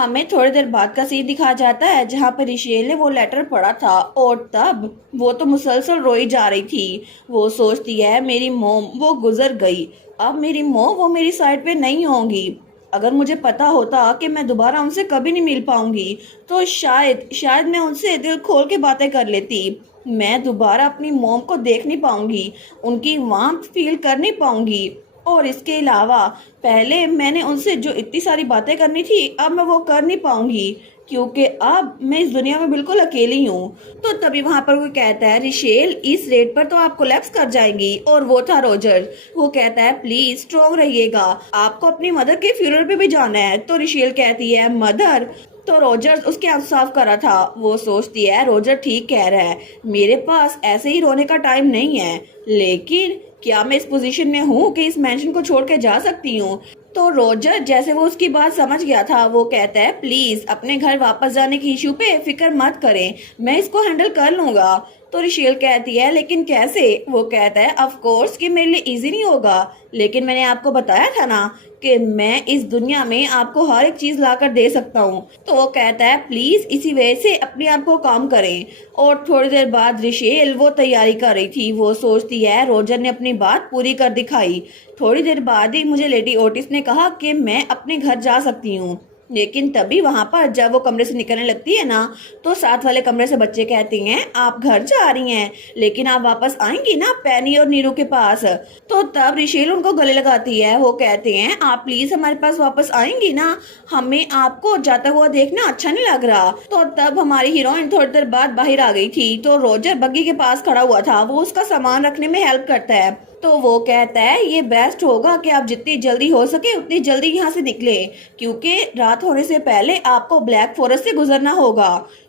हमें थोड़ी देर बाद का सीन दिखाया जाता है जहाँ पर रिशेल ने वो लेटर पढ़ा था और तब वो तो मुसलसल रोई जा रही थी। वो सोचती है मेरी मोम वो गुजर गई, अब मेरी मोम वो मेरी साइड पे नहीं होंगी। अगर मुझे पता होता कि मैं दोबारा उनसे कभी नहीं मिल पाऊंगी तो शायद शायद मैं उनसे दिल खोल के बातें कर लेती। मैं दोबारा अपनी मोम को देख नहीं पाऊंगी, उनकी वार्मथ फील कर नहीं पाऊंगी। और इसके अलावा पहले मैंने उनसे जो इतनी सारी बातें करनी थी अब मैं वो कर नहीं पाऊंगी, क्योंकि अब मैं इस दुनिया में बिल्कुल अकेली हूँ। तो तभी वहां पर कोई कहता है रिशेल इस रेट पर तो आप कोलैप्स कर जाएंगी, और वो था रोजर। वो कहता है प्लीज स्ट्रॉन्ग रहिएगा, आपको अपनी मदर के फ्यूनरल पे भी जाना है। तो रिशेल कहती है मदर, तो रोजर उसके आंख साफ कर रहा था। वो सोचती है रोजर ठीक कह रहा है, मेरे पास ऐसे ही रोने का टाइम नहीं है, लेकिन क्या मैं इस पोजीशन में हूँ कि इस मेंशन को छोड़ के जा सकती हूँ। तो रोजर जैसे वो उसकी बात समझ गया था वो कहता है प्लीज अपने घर वापस जाने की इशू पे फिक्र मत करें, मैं इसको हैंडल कर लूंगा। तो रिशेल कहती है लेकिन कैसे। वो कहता है ऑफ कोर्स कि मेरे लिए इजी नहीं होगा, लेकिन मैंने आपको बताया था ना कि मैं इस दुनिया में आपको हर एक चीज ला कर दे सकता हूँ। तो वो कहता है प्लीज इसी वजह से अपने आप को काम करें। और थोड़ी देर बाद रिशेल वो तैयारी कर रही थी। वो सोचती है रोजर ने अपनी बात पूरी कर दिखाई। थोड़ी देर बाद ही मुझे लेडी ओटिस ने कहा कि मैं अपने घर जा सकती हूँ। लेकिन तभी वहां पर जब वो कमरे से निकलने लगती है ना, तो साथ वाले कमरे से बच्चे कहते हैं आप घर जा रही हैं, लेकिन आप वापस आएंगी ना पेनी और नीरू के पास। तो तब रिशेल उनको गले लगाती है। वो कहते हैं आप प्लीज हमारे पास वापस आएंगी ना, हमें आपको जाता हुआ देखना अच्छा नहीं लग रहा। तो तब हमारी हीरोइन थोड़ी देर बाद बाहर आ गई थी। तो रोजर बग्गी के पास खड़ा हुआ था, वो उसका सामान रखने में हेल्प करता है। तो वो कहता है ये बेस्ट होगा कि आप जितनी जल्दी हो सके उतनी जल्दी यहाँ से निकले, क्योंकि रात होने से पहले आपको ब्लैक फॉरेस्ट से गुजरना होगा।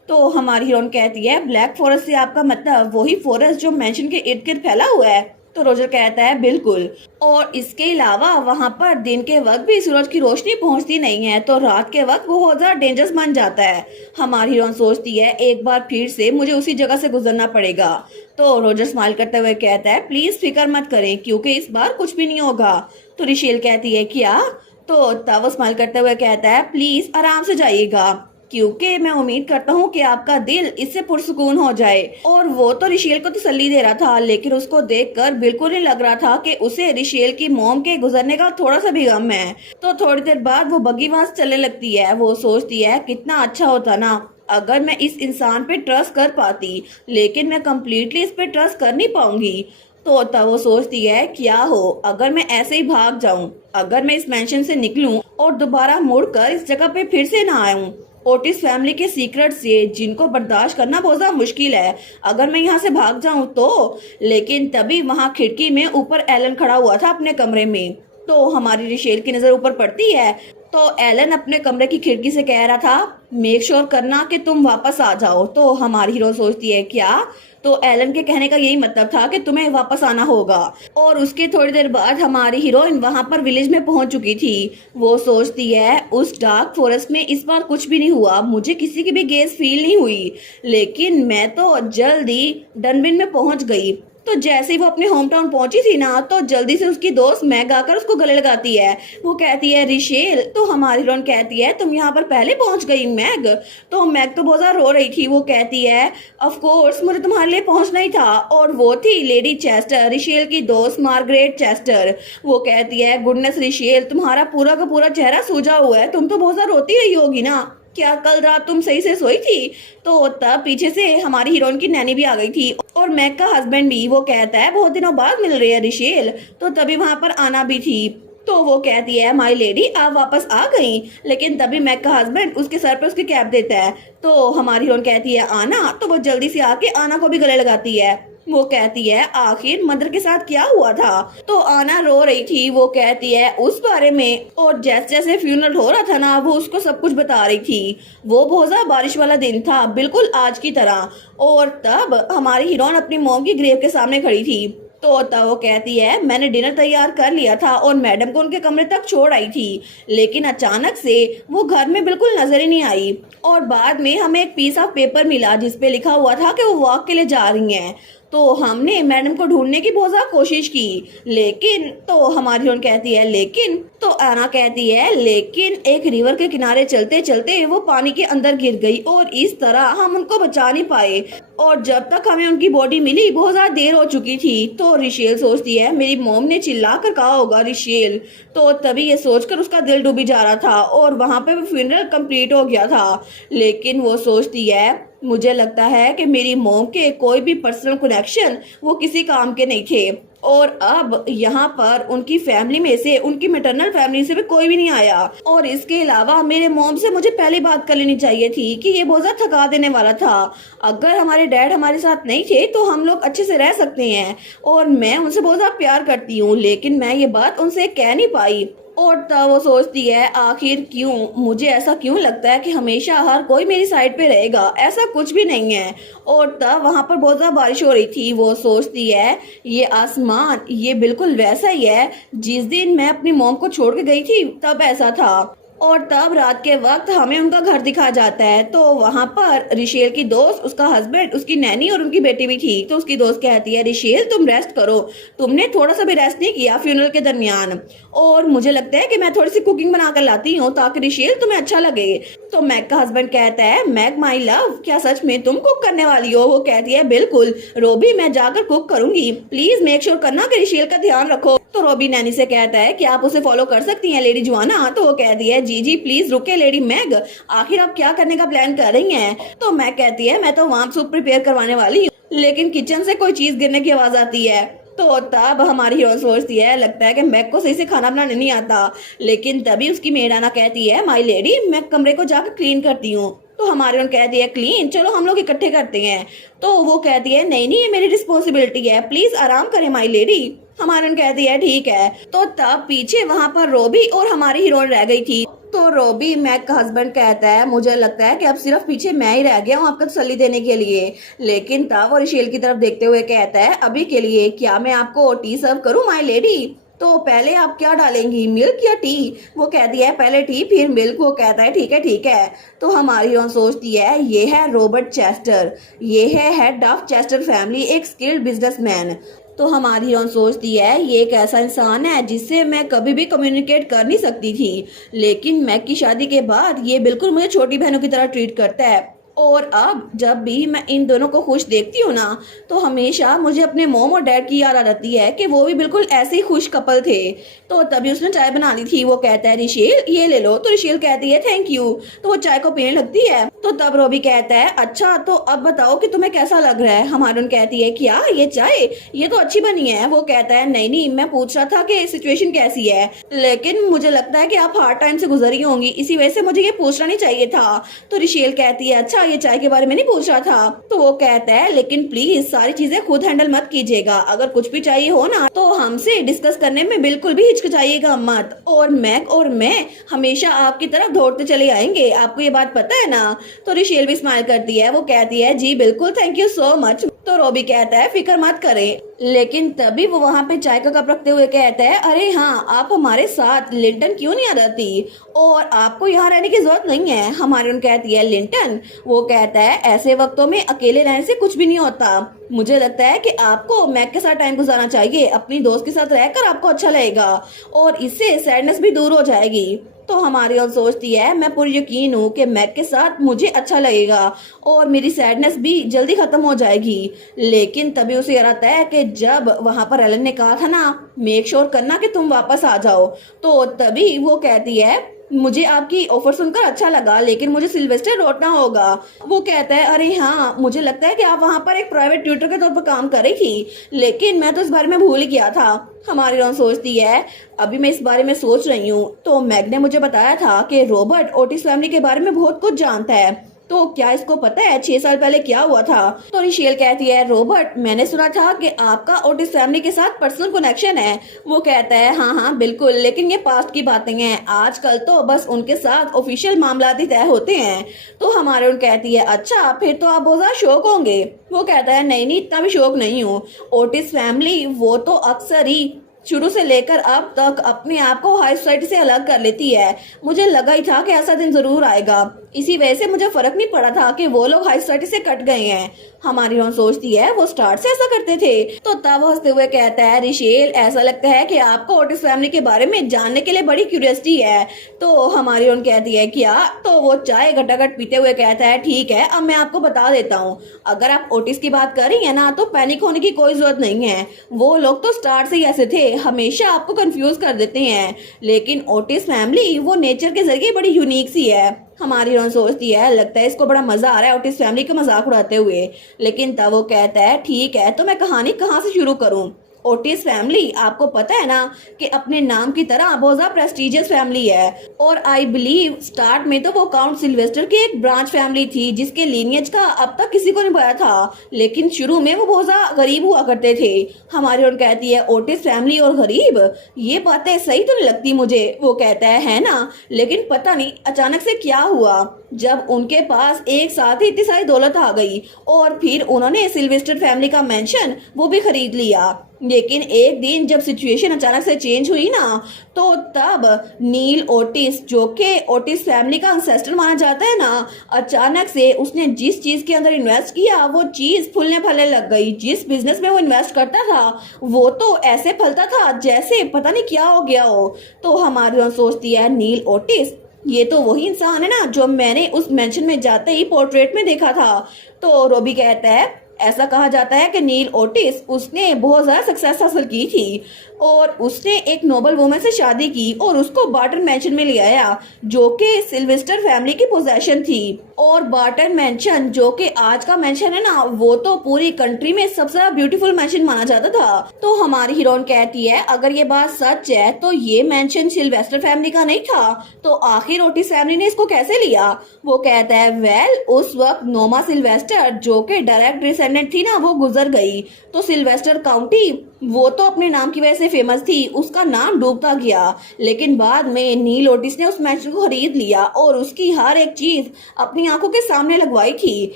तो हमारी हीरोइन कहती है ब्लैक फॉरेस्ट से आपका मतलब वही फॉरेस्ट जो मेंशन के इर्द गिर्द फैला हुआ है। तो रोजर कहता है बिल्कुल। और इसके अलावा वहां पर दिन के वक्त भी सूरज की रोशनी पहुंचती नहीं है, तो रात के वक्त वो बहुत ज्यादा डेंजरस बन जाता है। हमारी हीरोइन सोचती है एक बार फिर से मुझे उसी जगह से गुजरना पड़ेगा। तो रोजर स्माइल करते हुए कहता है प्लीज फिक्र मत करें, क्योंकि इस बार कुछ भी नहीं होगा। तो रिशेल कहती है क्या। तो तब वो स्माइल करते हुए कहता है प्लीज आराम से जाइएगा, क्योंकि मैं उम्मीद करता हूँ कि आपका दिल इससे पुरसुकून हो जाए। और वो तो रिशेल को तसल्ली दे रहा था, लेकिन उसको देखकर बिल्कुल नहीं लग रहा था कि उसे रिशेल की मोम के गुजरने का थोड़ा सा भी गम है। तो थोड़ी देर बाद वो बग्गी वहां से चलने लगती है। वो सोचती है कितना अच्छा होता ना अगर मैं इस इंसान पे ट्रस्ट कर पाती, लेकिन मैं कम्प्लीटली इस पे ट्रस्ट कर नहीं पाऊंगी। तो तब वो सोचती है क्या हो अगर मैं ऐसे ही भाग जाऊं, अगर मैं इस मेंशन से निकलूं और दोबारा मुड़कर इस जगह पे फिर से ना आऊं। ओटिस फैमिली के सीक्रेट से जिनको बर्दाश्त करना बहुत ज्यादा मुश्किल है, अगर मैं यहाँ से भाग जाऊं तो। लेकिन तभी वहाँ खिड़की में ऊपर एलन खड़ा हुआ था अपने कमरे में। तो हमारी रिशेल की नजर ऊपर पड़ती है। तो एलन अपने कमरे की खिड़की से कह रहा था मेक श्योर करना कि तुम वापस आ जाओ। तो हमारी हीरो सोचती है क्या। तो एलन के कहने का यही मतलब था कि तुम्हें वापस आना होगा। और उसके थोड़ी देर बाद हमारी हीरोइन वहां पर विलेज में पहुंच चुकी थी। वो सोचती है उस डार्क फॉरेस्ट में इस बार कुछ भी नहीं हुआ, मुझे किसी की भी गैस फील नहीं हुई, लेकिन मैं तो जल्दी डनबिन में पहुंच गई। तो जैसे ही वो अपने होम टाउन पहुंची थी ना, तो जल्दी से उसकी दोस्त मैग आकर उसको गले लगाती है। वो कहती है रिशेल। तो हमारी हीरोइन कहती है तुम यहाँ पर पहले पहुंच गई मैग। तो मैग तो बहुत ज्यादा रो रही थी। वो कहती है ऑफ कोर्स मुझे तुम्हारे लिए पहुंचना ही था। और वो थी लेडी चेस्टर, रिशेल की दोस्त मार्गरेट चेस्टर। वो कहती है गुडनेस रिशेल, तुम्हारा पूरा का पूरा चेहरा सूजा हुआ है, तुम तो बहुत ज्यादा रोती रही होगी ना, क्या कल रात तुम सही से सोई थी। तो तब पीछे से हमारी हीरोइन की नैनी भी आ गई थी और मैग का हस्बैंड भी। वो कहता है बहुत दिनों बाद मिल रही है रिशेल। तो तभी वहां पर आना भी थी। तो वो कहती है माय लेडी आप वापस आ गई। लेकिन तभी मैग का हस्बैंड उसके सर पे उसकी कैप देता है। तो हमारी हीरोइन कहती है आना। तो वो जल्दी से आके आना को भी गले लगाती है। वो कहती है आखिर मदर के साथ क्या हुआ था। तो आना रो रही थी। वो कहती है उस बारे में, और जैसे जैसे फ्यूनरल हो रहा था ना वो उसको सब कुछ बता रही थी। वो बहुत ज्यादा बारिश वाला दिन था, बिल्कुल आज की तरह। और तब हमारी हीरोइन अपनी मॉम की ग्रेव के सामने खड़ी थी। तो तब वो कहती है मैंने डिनर तैयार कर लिया था और मैडम को उनके कमरे तक छोड़ आई थी, लेकिन अचानक से वो घर में बिल्कुल नजर ही नहीं आई। और बाद में हमें एक पीस ऑफ पेपर मिला जिसपे लिखा हुआ था कि वो वॉक के लिए जा रही हैं। तो हमने मैडम को ढूंढने की बहुत ज्यादा कोशिश की, लेकिन तो हमारी हीरोइन कहती है लेकिन, तो एना कहती है लेकिन एक रिवर के किनारे चलते चलते वो पानी के अंदर गिर गई और इस तरह हम उनको बचा नहीं पाए और जब तक हमें उनकी बॉडी मिली बहुत ज्यादा देर हो चुकी थी। तो रिशेल सोचती है मेरी मॉम ने चिल्ला कर कहा होगा रिशेल, तो तभी ये सोचकर उसका दिल डूबी जा रहा था और वहां पे फ्यूनरल कंप्लीट हो गया था। लेकिन वो सोचती है मुझे लगता है कि मेरी मॉम के कोई भी पर्सनल कनेक्शन वो किसी काम के नहीं थे और अब यहाँ पर उनकी फैमिली में से, उनकी मैटरनल फैमिली से भी कोई भी नहीं आया और इसके अलावा मेरे मॉम से मुझे पहले बात कर लेनी चाहिए थी कि ये बहुत ज्यादा थका देने वाला था। अगर हमारे डैड हमारे साथ नहीं थे तो हम लोग अच्छे से रह सकते हैं और मैं उनसे बहुत ज्यादा प्यार करती हूँ, लेकिन मैं ये बात उनसे कह नहीं पाई। और तब वो सोचती है आखिर क्यों, मुझे ऐसा क्यों लगता है कि हमेशा हर कोई मेरी साइड पे रहेगा, ऐसा कुछ भी नहीं है। और तब वहां पर बहुत ज्यादा बारिश हो रही थी। वो सोचती है ये आसमान ये बिल्कुल वैसा ही है जिस दिन मैं अपनी मॉम को छोड़ के गई थी तब ऐसा था। और तब रात के वक्त हमें उनका घर दिखा जाता है। तो वहां पर रिशेल की दोस्त, उसका हस्बैंड, उसकी नैनी और उनकी बेटी भी थी। तो उसकी दोस्त कहती है रिशेल तुम रेस्ट करो, तुमने थोड़ा सा भी रेस्ट नहीं किया फ्यूनरल के दरमियान और मुझे लगता है कि मैं थोड़ी सी कुकिंग बना कर लाती हूँ ताकि रिशेल तुम्हें अच्छा लगे। तो मैग का हस्बैंड कहता है मैग माई लव क्या सच में तुम कुक करने वाली हो? वो कहती है बिल्कुल रोबी, मैं जाकर कुक करूंगी, प्लीज मेक श्योर करना कि रिशेल का ध्यान रखो। तो रोबी नैनी से कहता है कि आप उसे फॉलो कर सकती हैं लेडी जुआना। तो वो कहती है जी जी प्लीज रुके लेडी मैग, आखिर आप क्या करने का प्लान कर रही हैं? तो मैग कहती है मैं तो वाम सूप प्रिपेयर करवाने वाली हूँ, लेकिन किचन से कोई चीज गिरने की आवाज आती है। तो तब हमारी हीरोइन सोचती है लगता है कि मैग को सही से खाना बनाने नहीं आता, लेकिन तभी उसकी मेड आना कहती है माई लेडी मैं कमरे को जाकर क्लीन करती हूँ। तो हमारी हीरोइन कहती है क्लीन, चलो हम लोग इकट्ठे करते हैं। तो वो कहती है नहीं नहीं ये मेरी रिस्पॉन्सिबिलिटी है, प्लीज आराम करें माई लेडी। हमारी हीरोइन कहती है ठीक है। तो तब पीछे वहां पर रोबी और हमारी हीरोइन रह गई थी। तो रोबी मैग का हस्बैंड कहता है मुझे लगता है कि अब सिर्फ पीछे मैं ही रह गया हूँ आपको तसल्ली देने के लिए, लेकिन तब वो रिशेल की तरफ देखते हुए कहता है अभी के लिए क्या मैं आपको टी सर्व करूँ माई लेडी? तो पहले आप क्या डालेंगी, मिल्क या टी? वो कहती है पहले टी फिर मिल्क। वो कहता है ठीक है ठीक है। तो हमारी हीरोइन सोचती है ये है रॉबर्ट चेस्टर, ये है हेड ऑफ चेस्टर फैमिली, एक स्किल्ड बिजनेसमैन। तो हमारी हीरोइन सोचती है ये एक ऐसा इंसान है जिससे मैं कभी भी कम्युनिकेट कर नहीं सकती थी, लेकिन मैग की शादी के बाद ये बिल्कुल मुझे छोटी बहनों की तरह ट्रीट करता है और अब जब भी मैं इन दोनों को खुश देखती हूँ ना तो हमेशा मुझे अपने मॉम और डैड की याद आ जाती है कि वो भी बिल्कुल ऐसे ही खुश कपल थे। तो तभी उसने चाय बना ली थी। वो कहता है रिशेल ये ले लो। तो रिशेल कहती है थैंक यू। तो वो चाय को पीने लगती है। तो तब रोबी कहता है अच्छा तो अब बताओ कि तुम्हें कैसा लग रहा है? हमारी कहती है क्या ये चाय ये तो अच्छी बनी है। वो कहता है नहीं नहीं मैं पूछ रहा था कि सिचुएशन कैसी है, लेकिन मुझे लगता है कि आप हार्ड टाइम से गुजरी होंगी इसी वजह से मुझे ये पूछना नहीं चाहिए था। तो रिशेल कहती है अच्छा ये चाय के बारे में नहीं पूछ रहा था। तो वो कहता है लेकिन प्लीज सारी चीजें खुद हैंडल मत कीजिएगा, अगर कुछ भी चाहिए हो ना तो हमसे डिस्कस करने में बिल्कुल भी हिचकिचाइएगा मत और मैग और मैं हमेशा आपकी तरफ दौड़ते चले आएंगे, आपको ये बात पता है ना? तो रिशेल भी स्माइल करती है। वो कहती है जी बिल्कुल थैंक यू सो मच। तो रोबी कहता है फिक्र मत करें, लेकिन तभी वो वहाँ पे चाय का कप रखते हुए कहता है अरे हाँ आप हमारे साथ लिंटन क्यों नहीं आ जाती और आपको यहाँ रहने की जरूरत नहीं है। हमारी उन कहती है लिंटन? वो कहता है ऐसे वक्तों में अकेले रहने से कुछ भी नहीं होता, मुझे लगता है कि आपको मैग के साथ टाइम गुजारना चाहिए, अपनी दोस्त के साथ रहकर आपको अच्छा लगेगा और इससे सैडनेस भी दूर हो जाएगी। तो हमारी और सोचती है मैं पूरी यकीन हूँ कि मैग के साथ मुझे अच्छा लगेगा और मेरी सैडनेस भी जल्दी खत्म हो जाएगी। लेकिन तभी उसे याद आता है कि जब वहां पर एलन ने कहा था ना मेक श्योर करना कि तुम वापस आ जाओ, तो तभी वो कहती है मुझे आपकी ऑफर सुनकर अच्छा लगा लेकिन मुझे सिल्वेस्टर लौटना होगा। वो कहता है अरे हाँ मुझे लगता है कि आप वहाँ पर एक प्राइवेट ट्यूटर के तौर पर काम कर रही थी, लेकिन मैं तो इस बारे में भूल ही गया था। हमारी रॉन सोचती है अभी मैं इस बारे में सोच रही हूँ, तो मैग ने मुझे बताया था कि रॉबर्ट ओटिस फैमिली के बारे में बहुत कुछ जानता है, तो क्या इसको पता है 6 साल पहले क्या हुआ था? तो रिशेल कहती है रॉबर्ट मैंने सुना था कि आपका ओटिस फैमिली के साथ पर्सनल कनेक्शन है। वो कहता है हाँ हाँ बिल्कुल, लेकिन ये पास्ट की बातें हैं, आजकल तो बस उनके साथ ऑफिशियल मामला ही तय होते हैं। तो हमारे उन कहती है अच्छा फिर तो आप बहुत ज्यादा शौक होंगे। वो कहता है नहीं नहीं इतना भी शौक नहीं हूँ, ओटिस फैमिली वो तो अक्सर ही शुरू से लेकर अब तक अपने आप को हाई सोसाइटी से अलग कर लेती है, मुझे लगा ही था कि ऐसा दिन जरूर आएगा। इसी वजह से मुझे फर्क नहीं पड़ा था कि वो लोग हाई सोसाइटी से कट गए हैं। हमारी हीरोइन सोचती है वो स्टार्ट से ऐसा करते थे। तो तब हंसते हुए कहता है, रिशेल ऐसा लगता है कि आपको ओटिस फैमिली के बारे में जानने के लिए बड़ी क्यूरियोसिटी है। तो हमारी हीरोइन कहती है क्या? तो वो चाय घटाघट पीते हुए कहता है, ठीक है अब मैं आपको बता देता हूँ। अगर आप ओटिस की बात कर रही है ना तो पैनिक होने की कोई जरूरत नहीं है। वो लोग तो स्टार्ट से ही ऐसे थे, हमेशा आपको कंफ्यूज कर देते हैं। लेकिन ओटिस फैमिली वो नेचर के जरिए बड़ी यूनिक सी है। हमारी हीरोइन सोचती है लगता है इसको बड़ा मजा आ रहा है ओटिस फैमिली का मजाक उड़ाते हुए। लेकिन तब वो कहता है, ठीक है तो मैं कहानी कहाँ से शुरू करूँ? ओटिस फैमिली आपको पता है ना कि अपने नाम की तरह बहुत ज्यादा प्रेस्टिजियस फैमिली है। और आई बिलीव स्टार्ट में तो वो काउंट सिल्वेस्टर की एक ब्रांच फैमिली थी जिसके लीनियज का अब तक किसी को नहीं पता था। लेकिन शुरू में वो बहुत ज्यादा गरीब हुआ करते थे। हमारी और कहती है, ओटिस फैमिली और गरीब, ये बातें सही तो नहीं लगती मुझे। वो कहता है ना, लेकिन पता नहीं अचानक से क्या हुआ जब उनके पास एक साथ ही इतनी सारी दौलत आ गई और फिर उन्होंने सिल्वेस्टर फैमिली का मेंशन वो भी खरीद लिया। लेकिन एक दिन जब सिचुएशन अचानक से चेंज हुई ना तो तब नील ओटिस, जो कि ओटिस फैमिली का अंसेस्टर माना जाता है ना, अचानक से उसने जिस चीज के अंदर इन्वेस्ट किया वो चीज फूलने फलने लग गई। जिस बिजनेस में वो इन्वेस्ट करता था वो तो ऐसे फलता था जैसे पता नहीं क्या हो गया हो। तो हमारी सोचती है, नील ओटिस ये तो वही इंसान है ना जो मैंने उस मेंशन में जाते ही पोर्ट्रेट में देखा था। तो रोबी कहता है, ऐसा कहा जाता है कि नील ओटिस उसने बहुत ज्यादा सक्सेस हासिल की थी और उसने एक नोबल वुमन से शादी की और उसको बार्टन मैंशन में ले आया जो कि सिल्वेस्टर फैमिली की पोजेशन थी। और बार्टन मैंशन जो कि आज का मैंशन है ना वो तो पूरी कंट्री में सबसे ज्यादा ब्यूटीफुल मैंशन माना जाता था। तो हमारी हीरोइन कहती है, अगर ये बात सच है तो ये मैंशन सिल्वेस्टर फैमिली का नहीं था, तो आखिर ओटिस फैमिली ने इसको कैसे लिया? वो कहता है, वेल उस वक्त नोमा सिल्वेस्टर जो कि डायरेक्ट डिसेंडेंट थी ना वो गुजर गई। तो सिल्वेस्टर काउंटी वो तो अपने नाम की वजह से फेमस थी, उसका नाम डूबता गया। लेकिन बाद में नील ओटिस ने उस मैंशन को खरीद लिया और उसकी हर एक चीज अपनी आंखों के सामने लगवाई थी।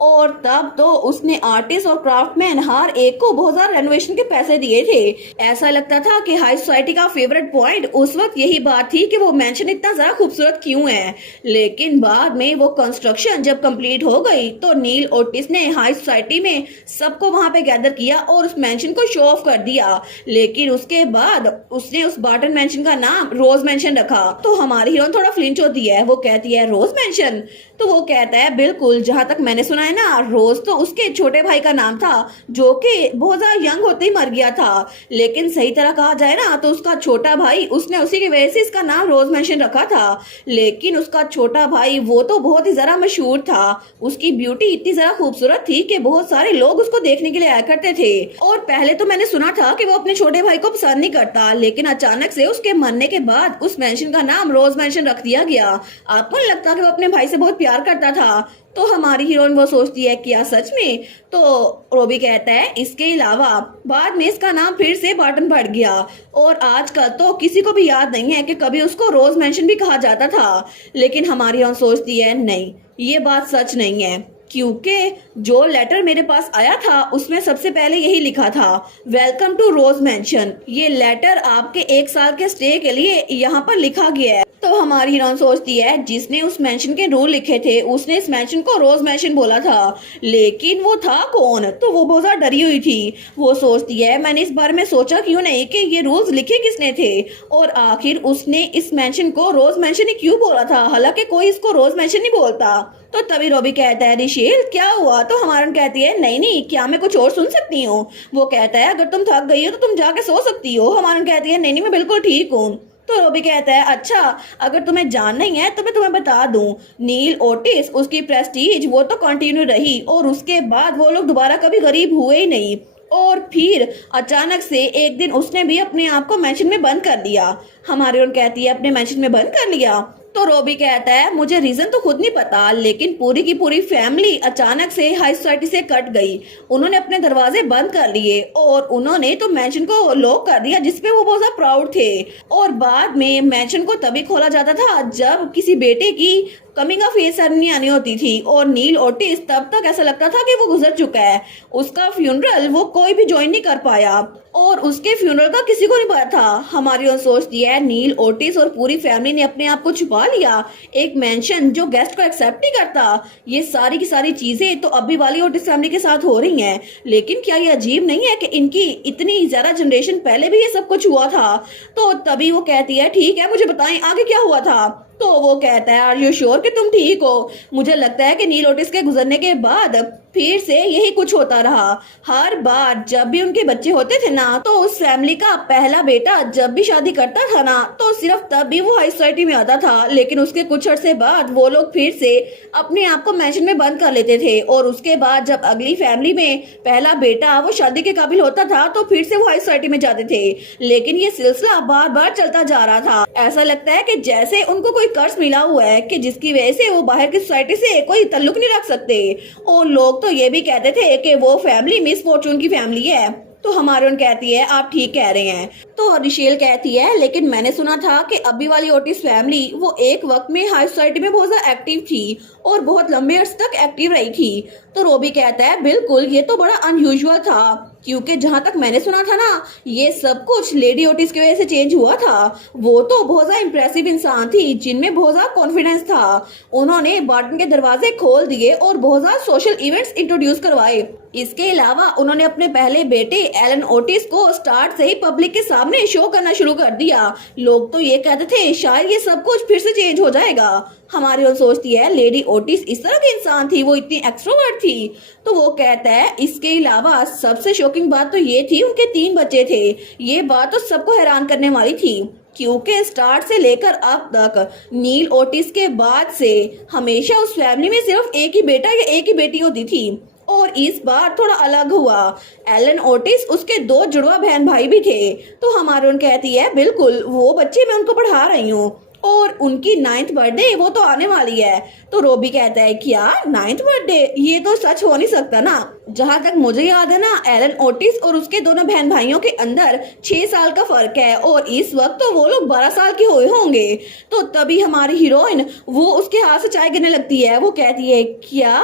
और तब तो उसने आर्टिस्ट और क्राफ्टमैन हर एक को बहुत ज्यादा रेनोवेशन के पैसे दिए थे। ऐसा लगता था कि हाई सोसाइटी का फेवरेट पॉइंट उस वक्त यही बात थी कि वो मैंशन इतना ज्यादा खूबसूरत क्यों है। लेकिन बाद में वो कंस्ट्रक्शन जब कंप्लीट हो गई तो नील ओटिस ने हाई सोसाइटी में सबको वहां पे गैदर किया और उस मैंशन को शो ऑफ कर दिया। लेकिन उसके बाद उसने उस बार्टन मैंशन का नाम रोज मैंशन रखा। तो हमारी हीरोइन थोड़ा फ्लिंच होती है, वो कहती है, रोज मैंशन? तो वो कहता है, बिल्कुल, जहां तक मैंने सुना है ना रोज तो उसके छोटे भाई का नाम था जो कि बहुत ज्यादा यंग होते ही मर गया था। लेकिन सही तरह कहा जाए ना तो उसका छोटा भाई, उसने उसी की वजह से इसका नाम रोज मैंशन रखा था। लेकिन उसका छोटा भाई वो तो बहुत ही ज्यादा मशहूर था, उसकी ब्यूटी इतनी ज्यादा खूबसूरत थी कि बहुत सारे लोग उसको देखने के लिए आया करते थे। और पहले तो मैंने सुना था कि वो अपने छोटे भाई को पसंद नहीं करता, लेकिन अचानक से उसके मरने के बाद उस मैंशन का नाम रोज मैंशन रख दिया गया। आपको नहीं लगता कि वो अपने भाई से बहुत प्यार करता था? तो हमारी हीरोइन वो सोचती है, क्या सच में? तो रोबी कहता है, इसके अलावा बाद में इसका नाम फिर से बार्टन पड़ गया और आजकल तो किसी को भी याद नहीं है कि कभी उसको रोज मैंशन भी कहा जाता था। लेकिन हमारी हीरोइन सोचती है, नहीं ये बात सच नहीं है, क्योंकि जो लेटर मेरे पास आया था उसमें सबसे पहले यही लिखा था, वेलकम टू रोज मैंशन। ये लेटर आपके 1 साल के स्टे के लिए यहाँ पर लिखा गया है। तो हमारी हीरोइन सोचती है, जिसने उस मैंशन के रूल लिखे थे उसने इस मैंशन को रोज मैंशन बोला था, लेकिन वो था कौन? तो वो बहुत ज्यादा डरी हुई थी। वो सोचती है, मैंने इस बारे में सोचा क्यों नहीं कि ये रूल्स लिखे किसने थे और आखिर उसने इस मैंशन को रोज मैंशन ही क्यों बोला था, हालांकि कोई इसको रोज मैंशन नहीं बोलता। तो तभी रॉबी कहता है, रिशेल क्या हुआ? तो हमारन कहती है, नहीं नहीं, क्या मैं कुछ और सुन सकती हूँ? वो कहता है, अगर तुम थक गई हो तो तुम जाके सो सकती हो। हमारन कहती है, नहीं नहीं मैं बिल्कुल ठीक हूँ। तो रॉबी कहता है, अच्छा अगर तुम्हें जान नहीं है तो मैं तुम्हें बता दूं, नील ओटिस उसकी प्रेस्टीज वो तो कंटिन्यू रही और उसके बाद वो लोग दोबारा कभी गरीब हुए ही नहीं। और फिर अचानक से एक दिन उसने भी अपने आप को मैंशन में बंद कर दिया। हमारी ओर कहती है, अपने मैंशन में बंद कर लिया? तो रॉबी कहता है, मुझे रीजन तो खुद नहीं पता, लेकिन पूरी की पूरी फैमिली अचानक से हाई सोसाइटी से कट गई। उन्होंने अपने दरवाजे बंद कर लिए और उन्होंने तो मैंशन को लॉक कर दिया जिसपे वो बहुत ज्यादा प्राउड थे। और बाद में मैंशन को तभी खोला जाता था जब किसी बेटे की कमिंग ऑफ एज सेरेमनी आनी होती थी। और नील ओटिस तब तक ऐसा लगता था कि वो गुजर चुका है, उसका फ्यूनरल वो कोई भी ज्वाइन नहीं कर पाया। और उसके फ्यूनरल का किसी को नहीं पता था। हमारी और सोचती है नील, ओटिस और पूरी फैमिली ने अपने आप को छुपा लिया, एक मेंशन जो गेस्ट को एक्सेप्ट नहीं करता। ये सारी की सारी चीजें तो अभी वाली ओटिस फैमिली के साथ हो रही हैं, लेकिन क्या ये अजीब नहीं है कि इनकी इतनी ज्यादा जनरेशन पहले भी ये सब कुछ हुआ था। तो तभी वो कहती है ठीक है मुझे बताएं आगे क्या हुआ था। तो वो कहता है आर यू श्योर कि तुम ठीक हो? मुझे लगता है कि नील ओटिस के गुजरने के बाद फिर से यही कुछ होता रहा। हर बार जब भी उनके बच्चे होते थे ना, तो उस फैमिली का पहला बेटा जब भी शादी करता था ना, तो सिर्फ तब भी वो हाई सोसाइटी में आता था, लेकिन उसके कुछ अरसे बाद वो लोग फिर से अपने आप को मैंशन में बंद कर लेते थे। और उसके बाद जब अगली फैमिली में पहला बेटा वो शादी के काबिल होता था, तो फिर से वो हाई सोसाइटी में जाते थे। लेकिन ये सिलसिला बार बार चलता जा रहा था। ऐसा लगता है कि जैसे उनको कोई कर्ज मिला हुआ है कि जिसकी वजह से वो बाहर की सोसाइटी से कोई ताल्लुक नहीं रख सकते। और लोग तो ये भी कहते थे कि वो फैमिली मिस फॉर्चून की फैमिली है। तो हमारे कहती है आप ठीक कह रहे हैं। तो रिशेल कहती है लेकिन मैंने सुना था कि अभी वाली ओटिस फैमिली वो एक वक्त में हाई सोसाइटी में बहुत ज्यादा एक्टिव थी और बहुत लंबे अर्स तक एक्टिव रही थी। तो रोबी कहता है बिल्कुल ये तो बड़ा अनयूजुअल था, क्योंकि जहां तक मैंने सुना था ना, ये सब कुछ लेडी ओटिस की वजह से चेंज हुआ था। वो तो बहुत ज्यादा इंप्रेसिव इंसान थी जिनमें बहुत ज्यादा कॉन्फिडेंस था। उन्होंने बार्टन के दरवाजे खोल दिए और बहुत ज्यादा सोशल इवेंट्स इंट्रोड्यूस करवाए। इसके अलावा उन्होंने अपने पहले बेटे एलन ओटिस को स्टार्ट से ही पब्लिक के सामने शो करना शुरू कर दिया। लोग तो ये कहते थे शायद ये सब कुछ फिर से चेंज हो जाएगा। हमारी और सोचती है लेडी ओटिस इस तरह की इंसान थी, वो इतनी एक्सट्रोवर्ट थी। तो वो कहता है इसके अलावा सबसे शॉकिंग बात तो ये थी उनके 3 बच्चे थे। ये बात तो सबको हैरान करने वाली थी, क्योंकि स्टार्ट से लेकर अब तक नील ओटिस के बाद से हमेशा उस फैमिली में सिर्फ एक ही बेटा या एक ही बेटी होती थी। और इस बार थोड़ा अलग हुआ, एलन ओटिस उसके 2 जुड़वा बहन भाई भी थे। तो हमारे कहती है बिल्कुल वो बच्चे मैं उनको पढ़ा रही हूँ और उनकी 9th बर्थडे वो तो आने वाली है। तो रोबी कहता है क्या 9th बर्थडे? ये तो सच हो नहीं सकता ना। जहां तक मुझे याद है ना, एलन ओटिस और उसके दोनों बहन भाइयों के अंदर 6 साल का फर्क है और इस वक्त तो वो लोग 12 साल के हुए होंगे। तो तभी हमारी हीरोइन वो उसके हाथ से चाय गिरने लगती है। वो कहती है क्या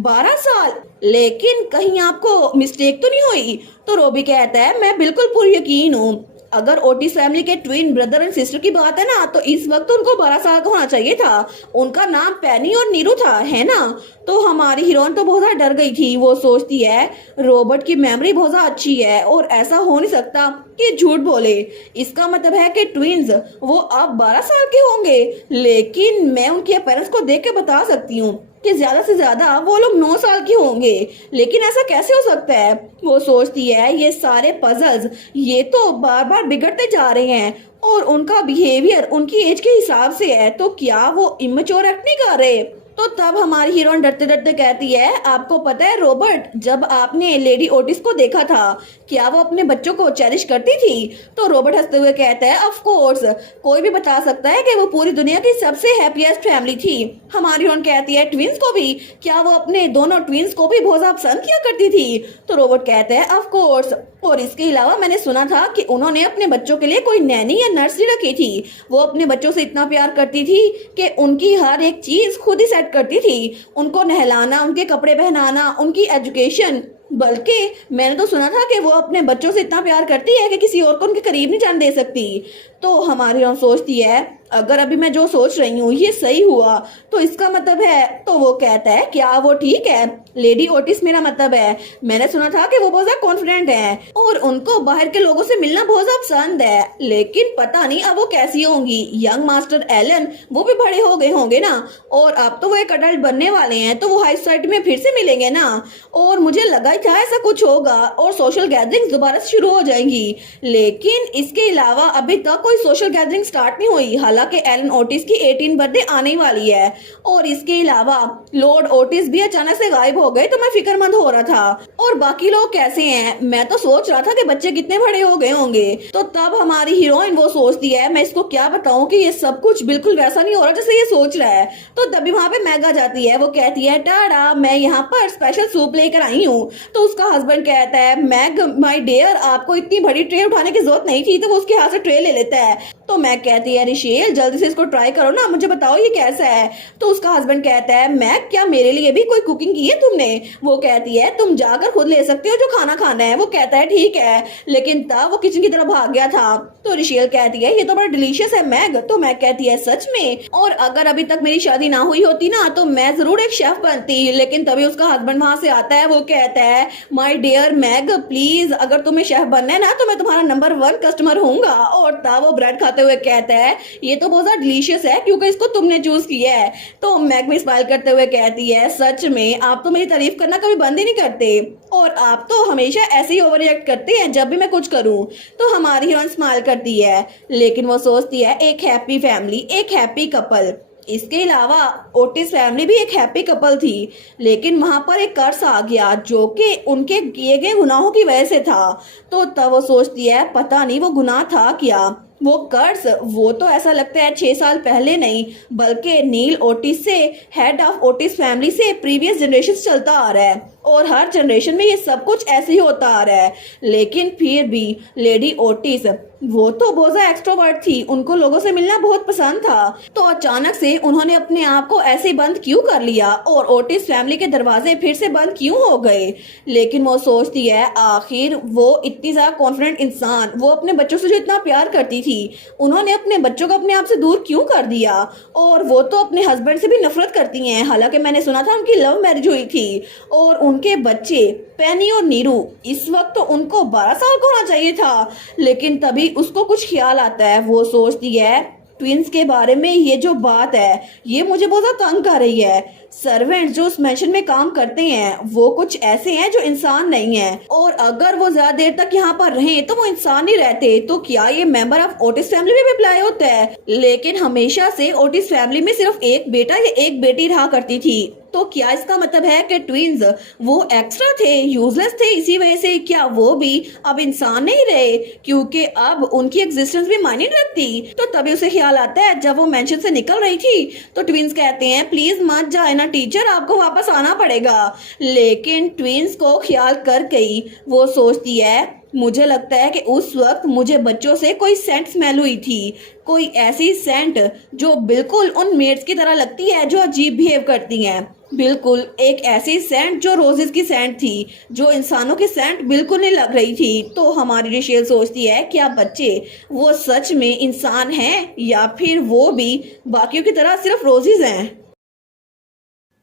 12 साल? लेकिन कहीं आपको मिस्टेक तो नहीं हुई? तो रोबी कहता है मैं बिल्कुल पूरी यकीन हूँ। अगर ओटिस फैमिली के ट्विन ब्रदर एंड सिस्टर की बात है ना, तो इस वक्त तो उनको 12 साल का होना चाहिए था। उनका नाम पेनी और नीरू था, है ना? तो हमारी हीरोइन तो बहुत ज्यादा डर गई थी। वो सोचती है रॉबर्ट की मेमोरी बहुत ज्यादा अच्छी है और ऐसा हो नहीं सकता कि झूठ बोले। इसका मतलब है कि ट्विन्स वो अब 12 साल के होंगे। लेकिन मैं उनके पेरेंट्स को देख के बता सकती हूँ कि ज्यादा से ज्यादा वो लोग 9 साल के होंगे। लेकिन ऐसा कैसे हो सकता है? वो सोचती है ये सारे पजल्स ये तो बार बार बिगड़ते जा रहे हैं और उनका बिहेवियर उनकी एज के हिसाब से है, तो क्या वो इमेच्योर एक्ट नहीं कर रहे? तो तब हमारी हीरोइन डरते डरते कहती है आपको पता है रॉबर्ट, जब आपने लेडी ओटिस को देखा था क्या वो अपने बच्चों को चेरिश करती थी? तो रॉबर्ट हंसते हुए कहता है ऑफ कोर्स, कोई भी बता सकता है कि वो पूरी दुनिया की सबसे हैप्पीएस्ट फैमिली थी। हमारी हीरोइन कहती है ट्विंस को भी, क्या वो अपने दोनों ट्विंस को भी बहुत ज्यादा पसंद किया करती थी? तो रॉबर्ट कहता है ऑफ कोर्स, और इसके अलावा मैंने सुना था कि उन्होंने अपने बच्चों के लिए कोई नैनी या नर्सरी रखी थी। वो अपने बच्चों से इतना प्यार करती थी कि उनकी हर एक चीज खुद ही सेट करती थी, उनको नहलाना, उनके कपड़े पहनाना, उनकी एजुकेशन। बल्कि मैंने तो सुना था कि वो अपने बच्चों से इतना प्यार करती है कि किसी और को उनके करीब नहीं जाने दे सकती। तो हमारी हम सोचती है अगर अभी मैं जो सोच रही हूँ ये सही हुआ तो इसका मतलब है, तो वो कहता है क्या वो ठीक है? लेडी ओटिस मेरा मतलब है, मैंने सुना था कि वो बहुत ज्यादा कॉन्फिडेंट है और उनको बाहर के लोगों से मिलना बहुत ज्यादा पसंद है, लेकिन पता नहीं अब वो कैसी होंगी। यंग मास्टर एलन वो भी बड़े हो गए होंगे ना, और अब तो वो एक अडल्ट बनने वाले हैं, तो वो हाई सोसाइटी में फिर से मिलेंगे ना। और मुझे लगा ही था ऐसा कुछ होगा और सोशल गैदरिंग दोबारा से शुरू हो जाएंगी, लेकिन इसके अलावा अभी तक कोई सोशल गैदरिंग स्टार्ट नहीं हुई। हालांकि एलन ओटिस की 18 बर्थडे आने वाली है और इसके अलावा लॉर्ड ओटिस भी अचानक से गायब हो गए, तो मैं फिक्रमंद हो रहा था। और बाकी लोग कैसे हैं? मैं तो सोच रहा था कि बच्चे कितने बड़े हो गए होंगे। तो तब हमारी हीरोइन वो सोचती है मैं इसको क्या बताऊं कि ये सब कुछ बिल्कुल वैसा नहीं हो रहा जैसे ये सोच रहा है। तो तभी वहां पे मैगा जाती है। वो कहती है टाड़ा, मैं यहाँ पर स्पेशल सूप लेकर आई हूँ। तो उसका हस्बैंड कहता है मैग माय डियर, आपको इतनी बड़ी ट्रे उठाने की जरूरत नहीं थी। तो वो उसके हाथ से ट्रे ले लेता है। तो मैग कहती है रिशेल जल्दी से इसको ट्राई करो ना, मुझे बताओ ये कैसा है। तो उसका हस्बैंड कहता है मैग क्या मेरे लिए भी कोई कुकिंग की है तुमने। वो कहती है तुम जाकर खुद ले सकते हो जो खाना खाना है। वो कहता है ठीक है, लेकिन तब वो किचन की तरफ भाग गया था। तो रिशेल कहती है ये तो बड़ा डिलीशियस है मैग। तो मैग कहती है सच में, और अगर अभी तक मेरी शादी ना हुई होती ना तो मैं जरूर एक शेफ बनती। लेकिन तभी उसका हस्बैंड वहां से आता है। वो कहता है माय डियर मैग प्लीज, अगर तुम्हें शेफ बनना है ना तो मैं तुम्हारा नंबर 1 कस्टमर हूंगा। और तब वो ब्रेड खाते हुए कहता है ये तो बहुत ज्यादा डिलीशियस है क्योंकि इसको तुमने चूज किया है। तो मैग भी स्माइल करते हुए कहती है सच में आप तो मेरी तारीफ करना कभी बंद ही नहीं करते, और आप तो हमेशा ऐसे ही ओवर रिएक्ट करते हैं जब भी मैं कुछ करूं। तो हमारी हीरोइन स्माइल करती है, लेकिन वो सोचती है एक हैप्पी फैमिली, एक हैप्पी कपल। इसके अलावा ओटिस फैमिली भी एक हैप्पी कपल थी, लेकिन वहां पर एक कर्ज आ गया जो कि उनके किए गए गुनाहों की वजह से था। तो तब वो सोचती है पता नहीं वो गुनाह था क्या। वो कर्ज वो तो ऐसा लगता है 6 साल पहले नहीं बल्कि नील ओटिस से, हेड ऑफ ओटिस फैमिली से प्रीवियस जनरेशन चलता आ रहा है, और हर जनरेशन में ये सब कुछ ऐसे ही होता आ रहा है। लेकिन फिर भी लेडी ओटिस वो तो बहुत ज्यादा एक्सट्रोवर्ट थी, उनको लोगों से मिलना बहुत पसंद था। तो अचानक से उन्होंने अपने आप को ऐसे बंद क्यों कर लिया और ओटिस फैमिली के दरवाजे फिर से बंद क्यों हो गए। लेकिन वो सोचती है आखिर वो इतनी ज्यादा कॉन्फिडेंट इंसान, वो अपने बच्चों से जो इतना प्यार करती थी, उन्होंने अपने बच्चों को अपने आप से दूर क्यों कर दिया। और वो तो अपने हस्बैंड से भी नफरत करती हैं, हालांकि मैंने सुना था उनकी लव मैरिज हुई थी। और उनके बच्चे पेनी और नीरू, इस वक्त तो उनको 12 साल का होना चाहिए था। लेकिन तभी उसको कुछ ख्याल आता है, वो सोचती है ट्विंस के बारे में ये जो बात है ये मुझे बहुत ज्यादा तंग कर रही है। सर्वेंट जो उस मैंशन में काम करते हैं वो कुछ ऐसे हैं जो इंसान नहीं है, और अगर वो ज्यादा देर तक यहाँ पर रहे तो वो इंसान नहीं रहते। तो क्या ये मेंबर ऑफ ओटिस फैमिली में भी अप्लाई होता है। लेकिन हमेशा से ओटिस फैमिली में सिर्फ एक बेटा या एक बेटी रहा करती थी। तो क्या इसका मतलब है कि ट्विंस वो एक्स्ट्रा थे, यूजलेस थे, इसी वजह से क्या वो भी अब इंसान नहीं रहे क्योंकि अब उनकी एग्जिस्टेंस भी मायने नहीं रखती। तो तभी उसे ख्याल आता है जब वो मेंशन से निकल रही थी तो ट्विंस कहते हैं प्लीज मत जाए ना टीचर, आपको वापस आना पड़ेगा। लेकिन ट्विंस को ख्याल कर गई, वो सोचती है मुझे लगता है कि उस वक्त मुझे बच्चों से कोई सेंट स्मेल हुई थी, कोई ऐसी सेंट जो बिल्कुल उन मेड्स की तरह लगती है जो अजीब बिहेव करती हैं। बिल्कुल एक ऐसी सेंट जो रोजेस की सेंट थी, जो इंसानों की सेंट बिल्कुल नहीं लग रही थी। तो हमारी रिशेल सोचती है क्या बच्चे वो सच में इंसान हैं या फिर वो भी बाकियों की तरह सिर्फ रोजेस हैं।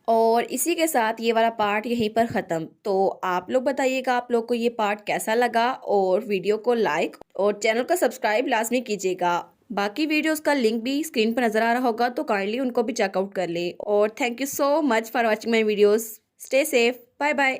और इसी के साथ ये वाला पार्ट यहीं पर ख़त्म। तो आप लोग बताइएगा आप लोग को ये पार्ट कैसा लगा, और वीडियो को लाइक और चैनल को सब्सक्राइब लाजमी कीजिएगा। बाकी वीडियोस का लिंक भी स्क्रीन पर नज़र आ रहा होगा तो काइंडली उनको भी चेकआउट कर ले। और thank you so much for watching my videos. Stay safe, bye bye.